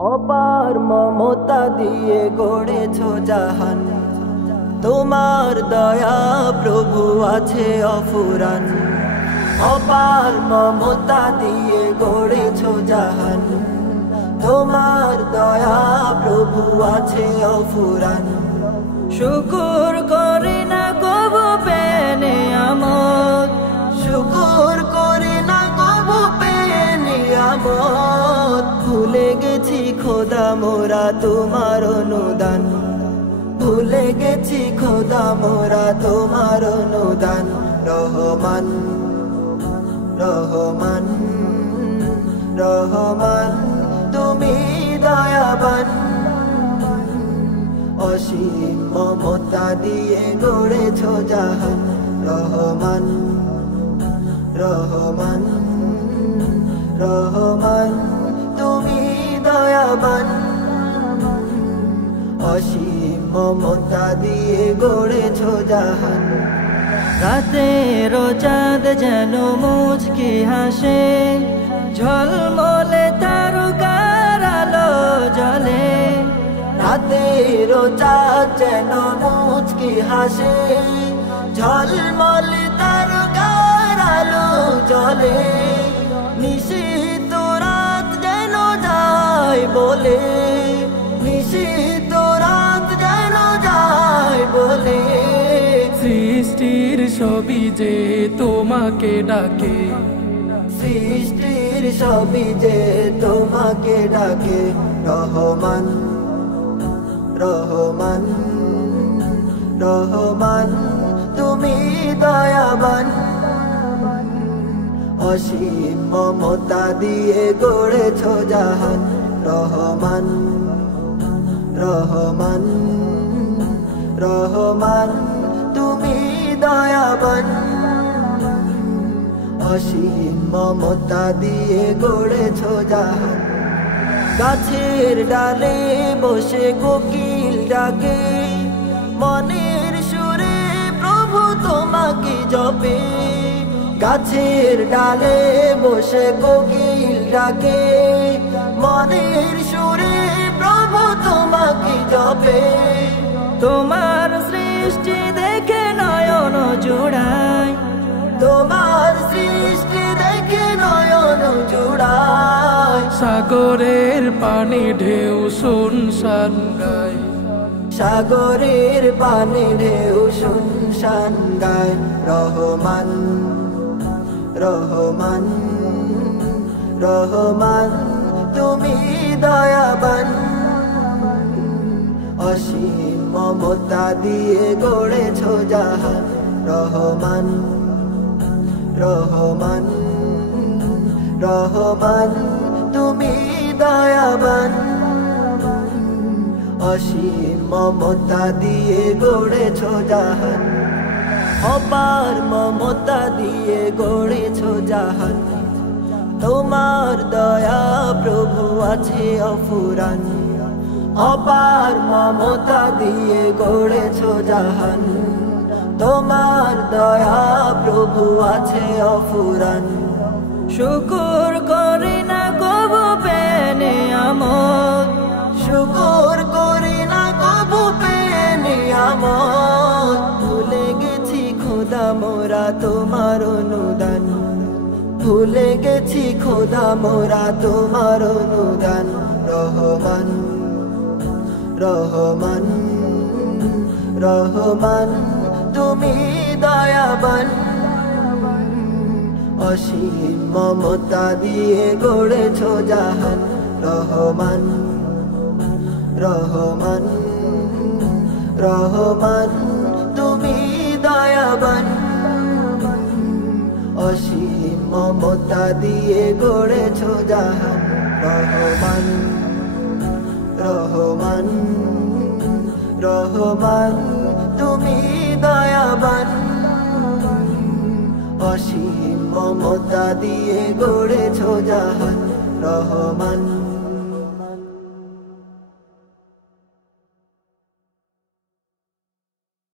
অপার মমতা দিয়ে গড়েছো জাহান, তোমার দয়া প্রভু আছে অফুরান। অপার মমতা দিয়ে গড়েছো জাহান, তোমার দয়া প্রভু আছে অফুরান। শুকুর করি না কবু পেনে আমত, শুকুর করি না কবু পেনে আমত। ভুলে গেছি খোদা মোরা তোমার অনুদান, ভুলে গেছি খোদা মোরা তোমার অনুদান। রহমান রহমান রহমান তুমি দয়াবান, অসীম মমতা দিয়ে গড়েছো জাহান। রহমান রহমান রহমান তুমি দয়াবান, অসীম মমতা দিয়ে গড়েছো জাহান। রাতের চাঁদ যেন মুচকি হাসে, ঝলমলে তারকার আলো জ্বলে। রাতের চাঁদ যেন মুচকি হাসে, ঝলমলে তারকার আলো জ্বলে। নিশীথ রাত যেন যায় বলে, নিশীথ রাত যেন যায় বলে। সৃষ্টির সবই যে তোমাকে ডাকে, সৃষ্টির সবই যে তোমাকে ডাকে। রহমান রহমান রহমান তুমি দয়াবান, অসীম মমতা দিয়ে গড়েছো জাহান। রহমান রহমান রহমান তুমি দয়াবান, অসীম মমতা দিয়ে গড়েছো জাহান। গাছের ডালে বসে কোকিল ডাকে, মনের সুরে প্রভু তোমাকে জপে। গাছের ডালে বসে কোকিল ডাকে, মনের সুরে প্রভু তোমাকে জপে। তোমার সৃষ্টি দেখে নয়ন জোড়ায়, তোমার সৃষ্টি দেখে নয়ন জোড়ায়। সাগরের পানি ঢেউ শুনশান গায়, সাগরের পানি ঢেউ শুনশান গায়। রহমান রহমান রহমান তুমি দয়াবান, অসীম মমতা দিয়ে গড়েছো জাহান। রহমান রহমান রহমান তুমি দয়াবান, অসীম মমতা দিয়ে গড়েছো জাহান। অপার মমতা দিয়ে গড়েছো জাহান, তোমার দয়া প্রভু আছে অফুরান। অপার মমতা দিয়ে গড়েছো জাহান, তোমার দয়া প্রভু আছে অফুরান। শুকুর করি না কবু পেনে আমত, শুকুর করি না কবু পেনে আমত। ভুলে গেছি খোদা মোরা তোমার অনুদান, ভুলে গেছি খোদা মোরা তোমার অনুদান। রহমান রহমান রহমান তুমি দয়াবান, অসীম মমতা দিয়ে গড়েছো জাহান। রহমান রহমান রহমান তুমি দয়াবান, অসীম মমতা দিয়ে গড়েছো জাহান। রহমান রহমান রহমান তুমি দয়াবান, অসীম মমতা দিয়ে গড়েছো জাহান। রহমান।